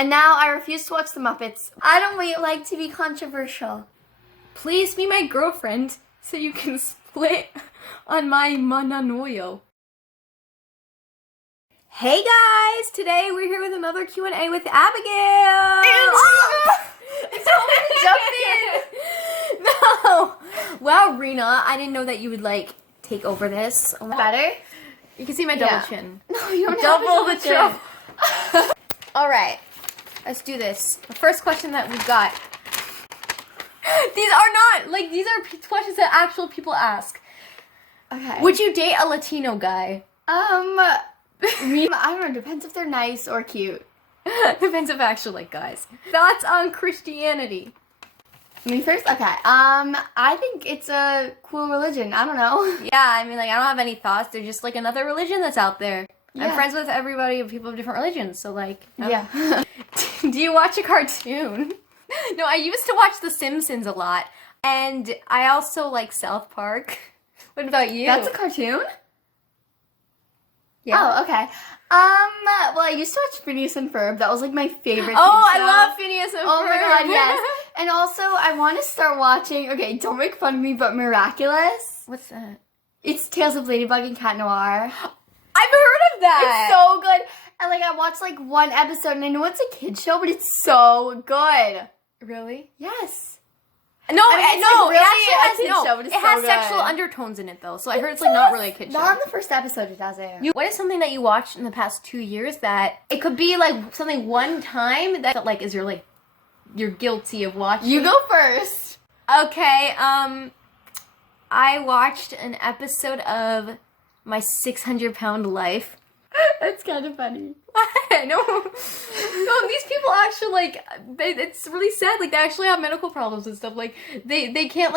And now I refuse to watch The Muppets. I don't like to be controversial. Please be my girlfriend so you can split on my mananoyo. Hey guys! Today we're here with another Q&A with Abigail! Jump in! No! Wow, Rena, I didn't know that you would take over this. Oh, Better? You can see my double chin. No, you don't Double have the chin. Alright, let's do this. The first question that we've got. These are not, these are questions that actual people ask. Okay. Would you date a Latino guy? I don't know, depends if they're nice or cute. Depends if I actually like guys. Thoughts on Christianity? Me first? Okay. I think it's a cool religion. I don't know. Yeah, I mean, I don't have any thoughts. They're just another religion that's out there. Yeah. I'm friends with everybody, people of different religions, so yeah. Do you watch a cartoon? No, I used to watch The Simpsons a lot, and I also like South Park. What about you? That's a cartoon? Yeah. Oh, okay. Well, I used to watch Phineas and Ferb. That was my favorite. Oh, kid show. I love Phineas and Ferb. Oh my god, yes. And also, I want to start watching, okay, don't make fun of me, but Miraculous. What's that? It's Tales of Ladybug and Cat Noir. I've heard of that. It's so good. And I watched one episode, and I know it's a kid's show, but it's so good. Really? Yes. No, really it actually a kid's show, but it it's has so good. sexual undertones in it, though, so I heard it's not really a kid's show. Not in the first episode, it doesn't. What is something that you watched in the past 2 years that it could be something one time that is you're guilty of watching? You go first. Okay, I watched an episode of My 600-Pound Life. That's kind of funny. I know. No, these people actually it's really sad. They actually have medical problems and stuff. They can't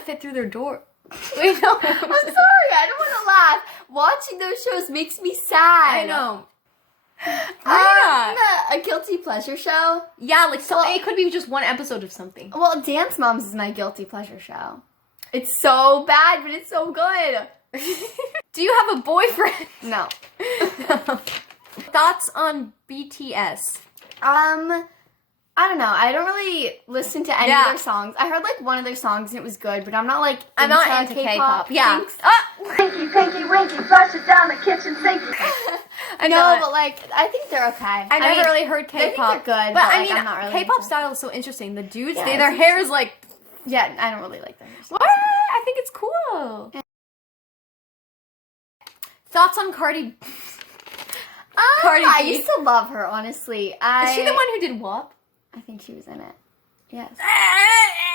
fit through their door. Wait, no. I'm sorry. I don't want to laugh. Watching those shows makes me sad. I know. A guilty pleasure show. Yeah, it could be just one episode of something. Well, Dance Moms is my guilty pleasure show. It's so bad, but it's so good. Do you have a boyfriend? No. Thoughts on BTS? I don't know. I don't really listen to any of their songs. I heard one of their songs and it was good, but I'm not into K-pop. Yeah. Pinky, pinky, winky, flush it down the kitchen sink. I know, but I think they're okay. I never really heard K-pop. I think they're good, but I'm not really K-pop into it. style is so interesting. The dudes, Yeah, their hair is yeah, I don't really like them. What? I think it's cool. Thoughts on Cardi? Cardi B. I used to love her, honestly. Is she the one who did WAP? I think she was in it. Yes.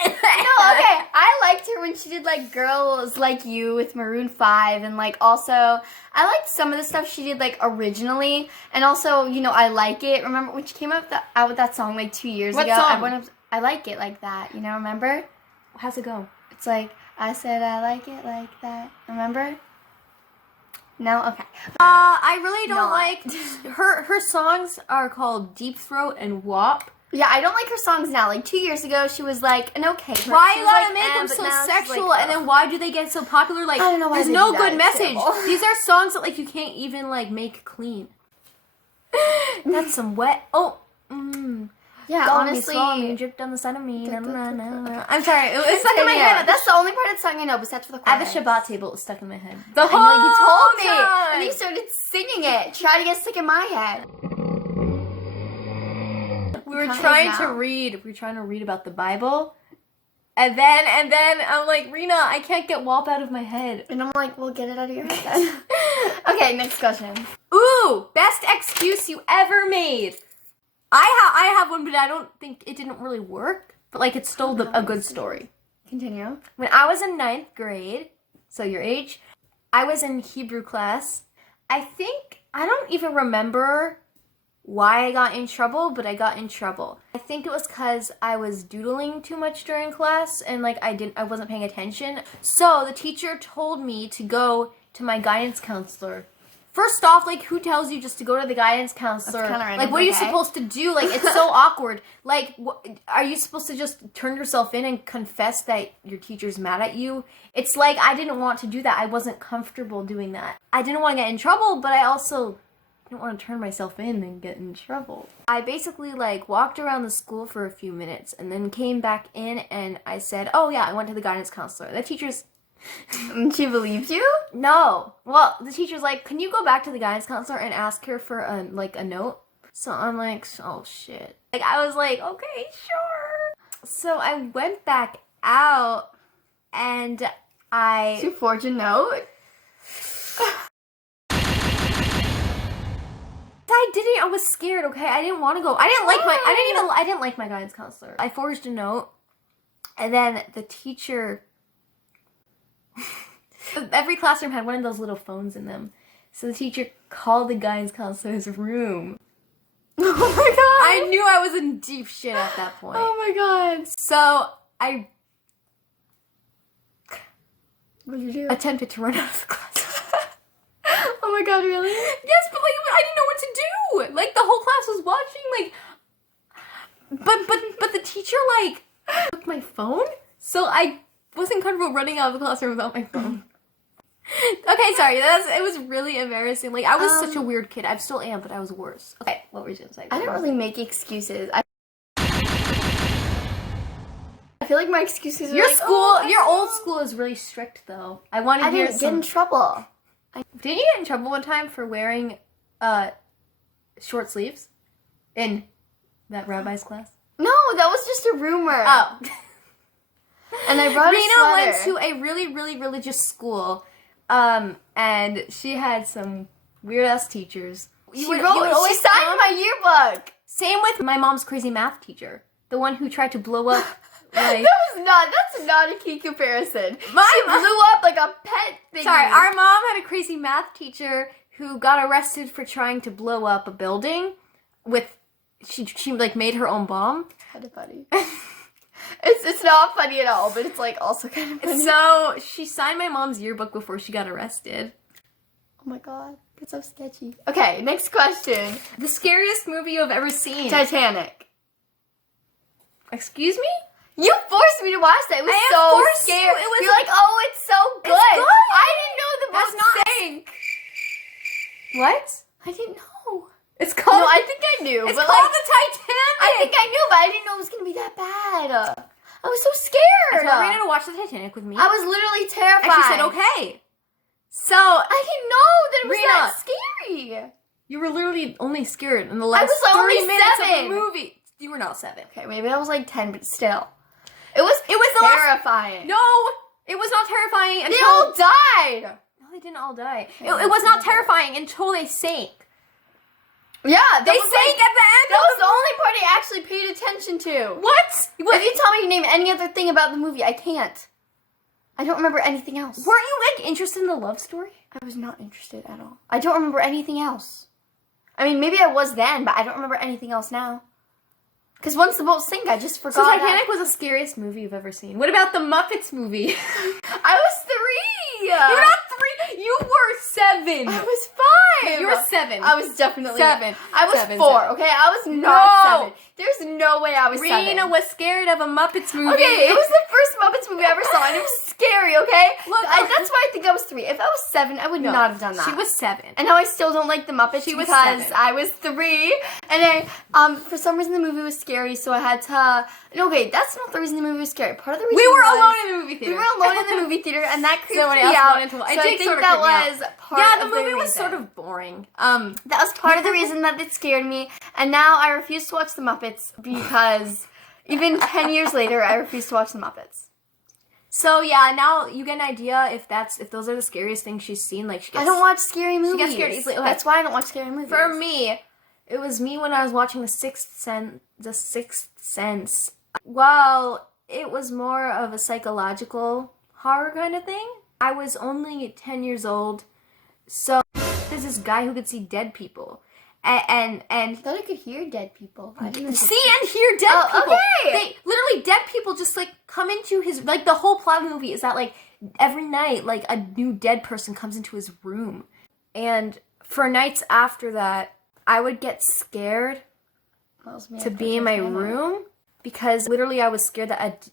No, okay. I liked her when she did Girls Like You with Maroon 5, and also I liked some of the stuff she did originally, and also I Like It. Remember when she came out with that song 2 years ago? Song? I Like It Like That. Remember? How's it go? It's I said I like it like that. Remember? No? Okay. I really don't like her songs are called Deep Throat and WAP. Yeah, I don't like her songs now. 2 years ago, she was an okay person. Why you gotta make them so sexual, and then why do they get so popular? I don't know why there's they no do good that. message. It's terrible. These are songs that you can't even make clean. That's some wet. Yeah, Honestly, honestly. dripped on the side of me. I'm sorry, it's stuck in my Yeah, head. that's the only part of the song I know, besides for the At chorus. the Shabbat table, it's stuck in my head. I know, you told me. time. And then you started singing it. Try to get stuck in my head. We were How is trying now? to read. We were trying to read about the Bible, and then I'm like, Rena, I can't get WAP out of my head. And I'm like, well, get it out of your head. Okay, next question. Ooh, best excuse you ever made. I have one, but I don't think it didn't really work. But it stole a good story. Continue. When I was in 9th grade, so your age, I was in Hebrew class. I don't even remember why I got in trouble, but I got in trouble. I think it was because I was doodling too much during class and I wasn't paying attention. So the teacher told me to go to my guidance counselor. First off, who tells you just to go to the guidance counselor? That's kinda random, what are you okay. supposed to do? It's so awkward. Are you supposed to just turn yourself in and confess that your teacher's mad at you? It's I didn't want to do that. I wasn't comfortable doing that. I didn't want to get in trouble, but I also didn't want to turn myself in and get in trouble. I basically like walked around the school for a few minutes and then came back in and I said, oh yeah, I went to the guidance counselor. The teacher's... She believed you? No. Well, the teacher's like, can you go back to the guidance counselor and ask her for a note? So I'm like, oh shit. Like, I was like, okay, sure. So I went back out and Did you forge a note? I didn't. I was scared. Okay, I didn't want to go. I didn't like my guidance counselor. I forged a note, and then the teacher. Every classroom had one of those little phones in them, so the teacher called the guidance counselor's room. Oh my god! I knew I was in deep shit at that point. Oh my god! So I What did you do? attempted to run out of the class. Oh my god! Really? Yes, but like I didn't know what to do. Like the whole class was watching. Like, but the teacher like took my phone, so I wasn't comfortable running out of the classroom without my phone. Okay, sorry. It was really embarrassing. Like I was such a weird kid. I still am, but I was worse. Okay, what were you gonna say? I don't really make excuses. I feel like my excuses are Your like, school, oh, your old school is really strict though. I want to I hear didn't get in some. trouble. Didn't you get in trouble one time for wearing short sleeves in that rabbi's class? No, that was just a rumor. Oh. And I brought a Rena sweater. went to a really, really religious school, and she had some weird ass teachers. She signed my yearbook. Same with my mom's crazy math teacher, the one who tried to blow up. Like, That's not a key comparison. She blew up like a pet thing. sorry, our mom had a crazy math teacher who got arrested for trying to blow up a building with. She like made her own bomb. Kind of funny. It's not funny at all, but it's like also kind of funny. So she signed my mom's yearbook before she got arrested. Oh my god, it's so sketchy. Okay, next question. The scariest movie you've ever seen? Titanic. Excuse me? You forced me to watch that. It was I so forced scary. you. You're like, oh, it's so good. good. I didn't know the boat That's not- sank. What? I didn't know. It's called. No, I think I knew. it's but called like, the Titanic. I think I knew, but I didn't know it was gonna be that bad. I was so scared. I told Rena to watch the Titanic with me. I was literally terrified. and she said okay. So I didn't know that it was Rena, that scary. you were literally only scared in the last was 30 only minutes 7. of the movie. You were not 7. Okay, maybe I was like 10, but still. It was the last. terrifying. No, it was not terrifying until They all died. No, they didn't all die. It was not terrifying until they sank. Yeah, They sank at the end. That was the only part I actually paid attention to. What? If you tell me to name any other thing about the movie, I can't. I don't remember anything else. Weren't you like interested in the love story? I was not interested at all. I don't remember anything else. I mean, maybe I was then, but I don't remember anything else now. Because once the boat sank, I just forgot. So Titanic was the scariest movie you've ever seen. What about the Muppets movie? I was 3. You're not 3. You were 7. I was 5. You were 7. I was definitely 7. I was 7, 4. 7. Okay, I was not No. 7. There's no way I was 7. Rena was scared of a Muppets movie. Okay, it was the first Muppets movie I ever saw, and it was scary. Okay, Look, that's why I think I was 3. If I was 7, I would not have done that. She was 7. And now I still don't like the Muppets She was because 7. I was 3. And I, for some reason the movie was scary, so I had to. Okay, that's not the reason the movie was scary. Part of the reason We were was, alone in the movie theater. We were alone in the movie theater, and that creeped Somebody me else out. wanted to. So I I think think sort of that creeped me was part. Yeah, the of movie the was reason. sort of boring. That was part of the reason that it scared me, and now I refuse to watch the Muppets because even 10 years later, I refuse to watch the Muppets. So yeah, now you get an idea if those are the scariest things she's seen. Like she gets, I don't watch scary movies. gets scared easily. Okay. That's why I don't watch scary movies. For me, it was me when I was watching The Sixth Sense. Well, it was more of a psychological horror kind of thing. I was only 10 years old, so there's this guy who could see dead people. And I thought I could hear dead people. I didn't see and hear dead people. Okay. They literally dead people just like come into his like the whole plot of the movie is that like every night like a new dead person comes into his room. And for nights after that, I would get scared to be in my room because literally I was scared that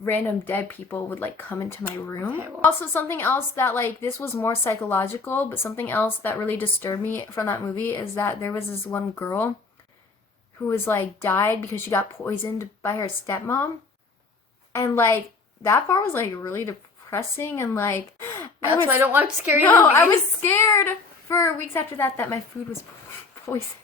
random dead people would like come into my room. Okay, well. Also, something else that like this was more psychological, but something else that really disturbed me from that movie is that there was this one girl who was like died because she got poisoned by her stepmom, and like that part was like really depressing, and like That's why I don't watch scary no, movies. I was scared for weeks after that my food was poisoned.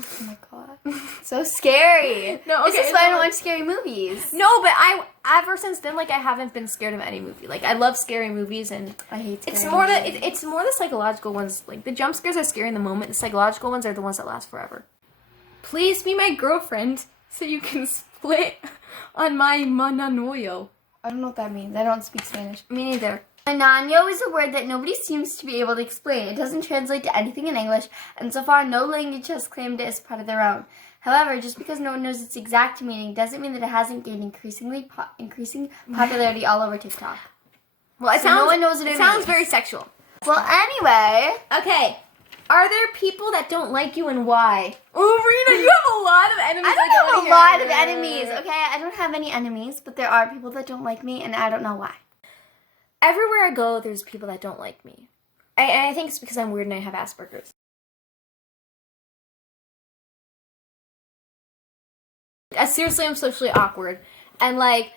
Oh my god. So scary. No, okay, This is why I no, don't watch scary movies. No, but I ever since then like I haven't been scared of any movie. Like I love scary movies, and I hate scary it's more movies. it's more the psychological ones. Like the jump scares are scary in the moment. The psychological ones are the ones that last forever. Please be my girlfriend so you can split on my mananoyo. I don't know what that means. I don't speak Spanish. Me neither. Manano is a word that nobody seems to be able to explain. It doesn't translate to anything in English, and so far no language has claimed it as part of their own. However, just because no one knows its exact meaning doesn't mean that it hasn't gained increasing popularity all over TikTok. Well, it So sounds no one knows what it it sounds means. very sexual. Well, anyway, Okay. Are there people that don't like you, and why? Oh, Rena, you have a lot of enemies. I don't have a lot of enemies, okay? I don't have any enemies, but there are people that don't like me, and I don't know why. Everywhere I go, there's people that don't like me. And I think it's because I'm weird and I have Asperger's. Seriously, I'm socially awkward. And, like,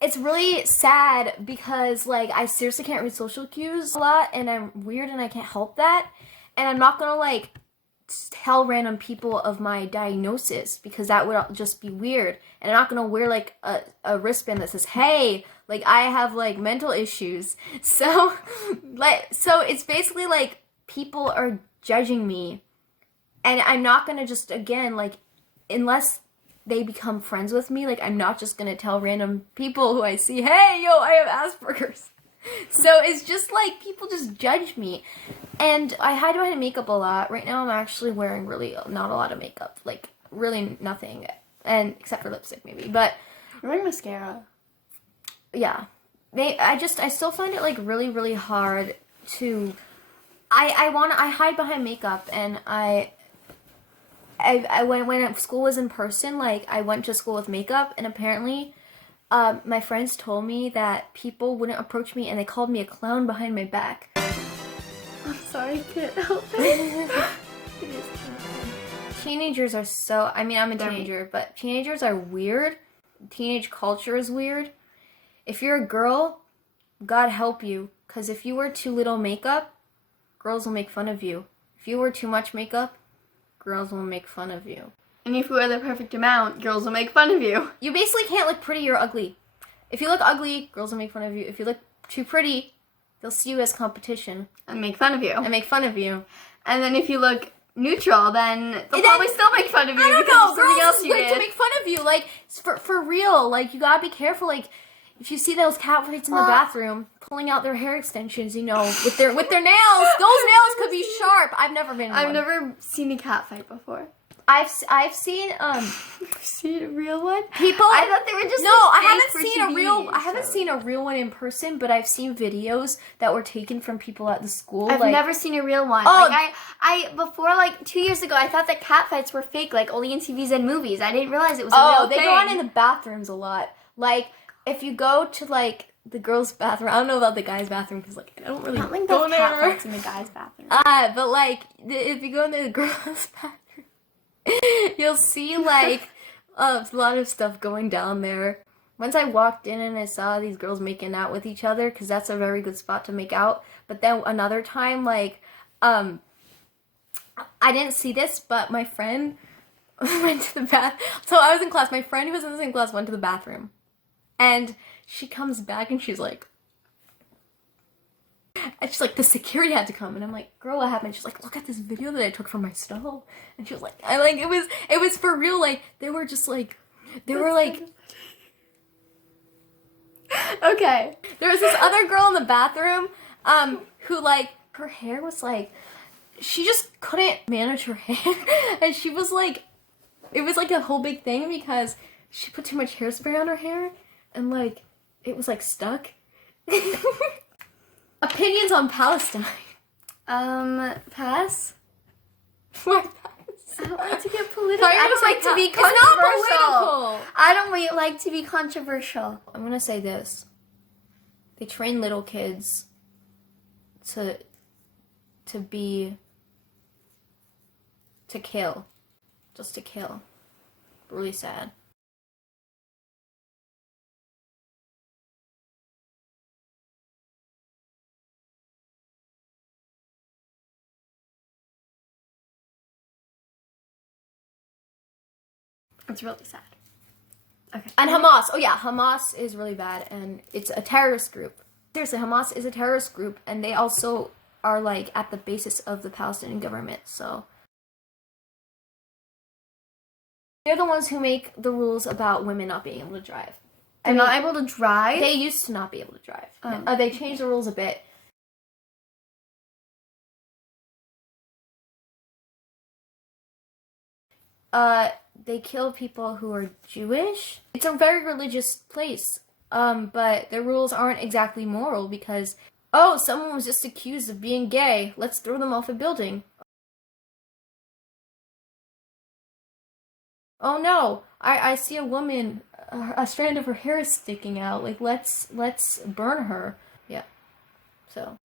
it's really sad because, like, I seriously can't read social cues a lot, and I'm weird and I can't help that. And I'm not gonna, like, tell random people of my diagnosis because that would just be weird. And I'm not gonna wear, like, a wristband that says, hey, like, I have, like, mental issues. So, so it's basically, like, people are judging me. And I'm not gonna just, again, like, unless they become friends with me, like, I'm not just gonna tell random people who I see, hey, yo, I have Asperger's. So it's just, like, people just judge me. And I hide behind makeup a lot. Right now I'm actually wearing really not a lot of makeup. Like, really nothing. And, except for lipstick, maybe. But, You're wearing mascara. yeah. I still find it, like, really, really hard to... I hide behind makeup, and when school was in person, like, I went to school with makeup, and apparently, my friends told me that people wouldn't approach me, and they called me a clown behind my back. I'm sorry, I can't help it. Teenagers are so... I mean, I'm a They're teenager, but teenagers are weird. Teenage culture is weird. If you're a girl, God help you, because if you wear too little makeup, girls will make fun of you. If you wear too much makeup, girls will make fun of you. And if you wear the perfect amount, girls will make fun of you. You basically can't look pretty or ugly. If you look ugly, girls will make fun of you. If you look too pretty, they'll see you as competition And make fun of you. and make fun of you. And then if you look neutral, then they'll probably still make fun of you I don't because know, of something girls else you like did. to make fun of you. Like, for real, like, you gotta be careful. Like, if you see those catfights in the Well- bathroom, pulling out their hair extensions, you know, with their nails, those nails could be sharp. I've never been in I've one. never seen a cat fight before. I've seen You've seen a real one? people. I thought they were just No, like, I fake for haven't seen a TV real. I haven't shows. seen a real one in person, but I've seen videos that were taken from people at the school. I've like, never seen a real one. Oh. Like I before like 2 years ago, I thought that cat fights were fake, like only in TVs and movies. I didn't realize it was a real they thing. go on in the bathrooms a lot. Like, if you go to like the girls' bathroom, I don't know about the guys' bathroom because like I don't really I don't think go there's there. cat fights in the guys' bathroom. But like if you go in the girls' bathroom, you'll see like a lot of stuff going down there. Once I walked in and I saw these girls making out with each other, because that's a very good spot to make out. But then another time, like, I didn't see this, but my friend went to the bath. So I was in class. My friend who was in the same class went to the bathroom. And she comes back and she's like, the security had to come. And I'm like, girl, what happened? She's like, look at this video that I took from my stall. And she was like, it was for real. Like, they were like, Okay. there was this other girl in the bathroom, who, like, her hair was, like, she just couldn't manage her hair. And she was, like, it was, like, a whole big thing because she put too much hairspray on her hair. And, like, it was, like, stuck. Opinions on Palestine. Pass? Why pass? I don't like to get political. I don't like to be It's not controversial. political. I don't like to be controversial. I'm gonna say this. They train little kids to kill. Just to kill. Really sad. It's really sad. Okay. And Hamas. Oh yeah, Hamas is really bad, and it's a terrorist group. Seriously, Hamas is a terrorist group, and they also are like at the basis of the Palestinian government. So they're the ones who make the rules about women not being able to drive. They're not able to drive? They used to not be able to drive. Oh. They changed the rules a bit. They kill people who are Jewish. It's a very religious place. But their rules aren't exactly moral because, oh, someone was just accused of being gay. Let's throw them off a building. Oh no, I see a woman, a strand of her hair is sticking out. Like, let's burn her. Yeah. So.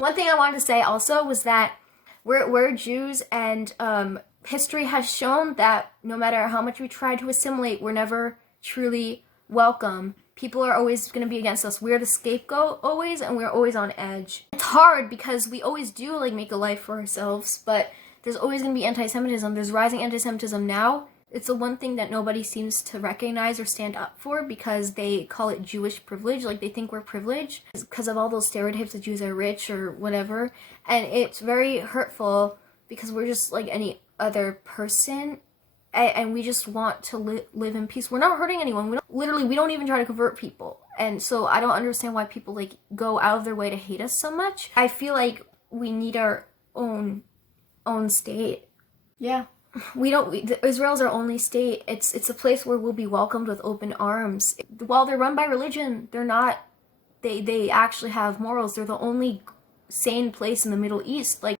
One thing I wanted to say also was that we're Jews, and history has shown that no matter how much we try to assimilate, we're never truly welcome. People are always going to be against us. We're the scapegoat always, and we're always on edge. It's hard because we always do like make a life for ourselves, but there's always going to be anti-Semitism. There's rising anti-Semitism now. It's the one thing that nobody seems to recognize or stand up for because they call it Jewish privilege. Like, they think we're privileged because of all those stereotypes that Jews are rich or whatever. And it's very hurtful because we're just like any other person, and we just want to live in peace. We're not hurting anyone. We don't even try to convert people. And so I don't understand why people like go out of their way to hate us so much. I feel like we need our own state. Yeah. Israel's our only state. It's a place where we'll be welcomed with open arms. While they're run by religion, they're not, they actually have morals. They're the only sane place in the Middle East. Like,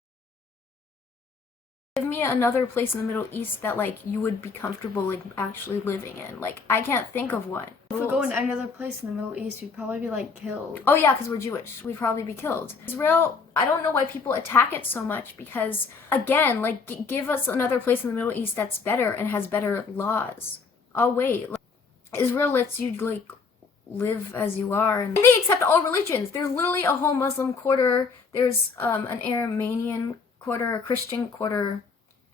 give me another place in the Middle East that like you would be comfortable like actually living in. Like, I can't think of one. If we go in any other place in the Middle East, we'd probably be like killed. Oh yeah, because we're Jewish. We'd probably be killed. Israel, I don't know why people attack it so much because, again, like, give us another place in the Middle East that's better and has better laws. I'll wait. Like, Israel lets you like live as you are, and they accept all religions. There's literally a whole Muslim quarter. There's an Armenian quarter, a Christian quarter.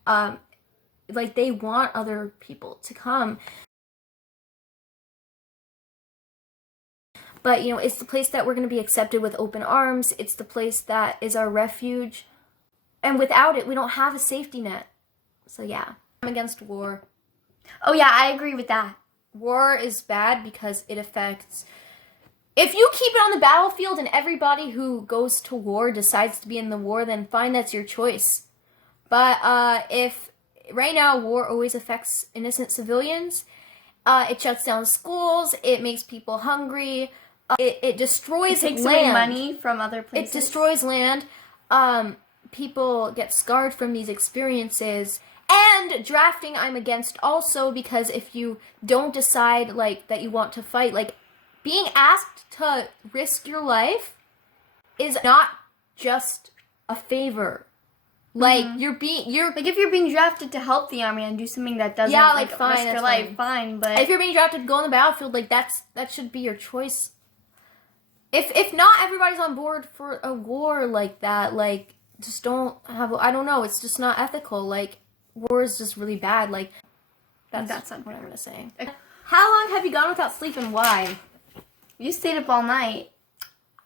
Like, they want other people to come. But, you know, it's the place that we're going to be accepted with open arms. It's the place that is our refuge. And without it, we don't have a safety net. So, yeah. I'm against war. Oh yeah, I agree with that. War is bad because it affects... If you keep it on the battlefield and everybody who goes to war decides to be in the war, then fine, that's your choice. But if right now war always affects innocent civilians, it shuts down schools, it makes people hungry, it destroys It takes land. away money from other places. It destroys land. People get scarred from these experiences. And drafting I'm against also, because if you don't decide like that you want to fight, like, being asked to risk your life is not just a favor. Like, you're like, if you're being drafted to help the army and do something that doesn't like, fine, risk your that's life, fine. But if you're being drafted to go on the battlefield, like, that should be your choice. If not everybody's on board for a war like that, like, just don't have, I don't know, it's just not ethical. Like, war is just really bad. Like, that's what I'm gonna say. How long have you gone without sleep, and why? You stayed up all night.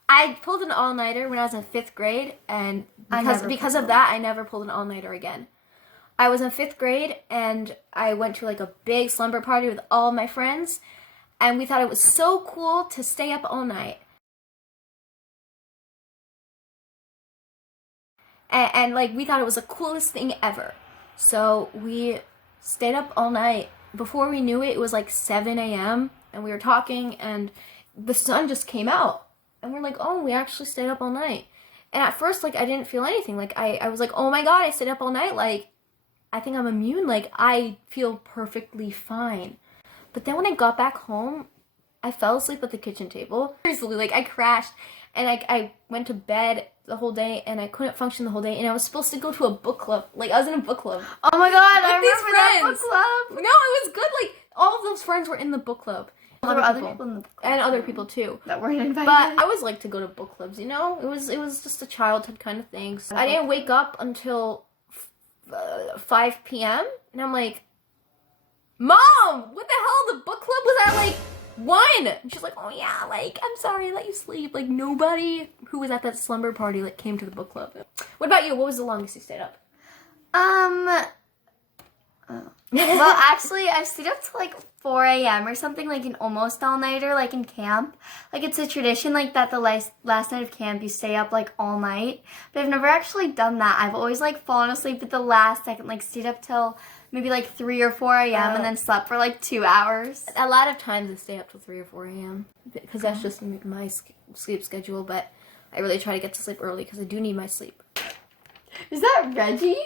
I pulled an all-nighter when I was in 5th grade, and because of that, I never pulled an all-nighter again. I was in 5th grade, and I went to like a big slumber party with all my friends, and we thought it was so cool to stay up all night. And like, we thought it was the coolest thing ever. So we stayed up all night. Before we knew it, it was like 7 a.m., and we were talking, and the sun just came out. And we're like, oh, we actually stayed up all night. And at first, like, I didn't feel anything. Like, I was like, oh my god, I stayed up all night. Like, I think I'm immune. Like, I feel perfectly fine. But then when I got back home, I fell asleep at the kitchen table. Seriously, like, I crashed. And I went to bed the whole day, and I couldn't function the whole day. And I was supposed to go to a book club. Like, I was in a book club. Oh my god, I With these remember that friends. book club. No, it was good. Like, all of those friends were in the book club. There were other people in the book club. And other people, too. That weren't invited. But I always like to go to book clubs, you know? It was just a childhood kind of thing. So I didn't wake up until 5 p.m. And I'm like, Mom, what the hell? The book club was at like 1. And she's like, oh yeah, like, I'm sorry, I let you sleep. Like, nobody who was at that slumber party like came to the book club. What about you? What was the longest you stayed up? Well, actually, I've stayed up till like 4 a.m. or something, like an almost all-nighter, like in camp. Like, it's a tradition, like, that the last night of camp, you stay up, like, all night. But I've never actually done that. I've always, like, fallen asleep at the last second, like, stayed up till maybe, like, 3 or 4 a.m. and then slept for, like, 2 hours. A lot of times I stay up till 3 or 4 a.m. because that's just my sleep schedule, but I really try to get to sleep early because I do need my sleep. Is that Reggie?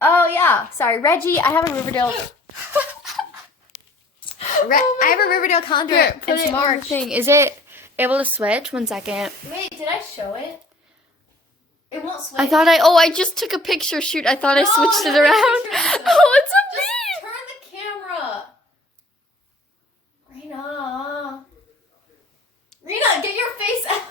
Oh, yeah. Sorry, Reggie. I have a Riverdale... I have a Riverdale calendar. Here, put it's it March. on the thing. Is it able to switch? 1 second. Wait, did I show it? It won't switch. I just took a picture. Shoot, I thought I switched it around. Oh, it's a me. Turn the camera. Rena, get your face out.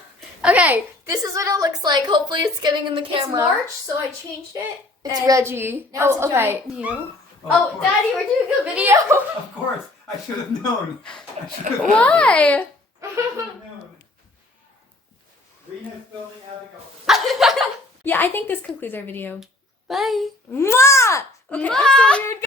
Okay, this is what it looks like. Hopefully it's getting in the camera. It's March, so I changed it. It's Reggie. Now it's a okay. giant you. Oh, of course. Daddy, we're doing a video. Of course. I should have known. Why? I should have known. Rena's filming Abigail. Yeah, I think this concludes our video. Bye. Mwah! Okay, Mwah! I'm so weird.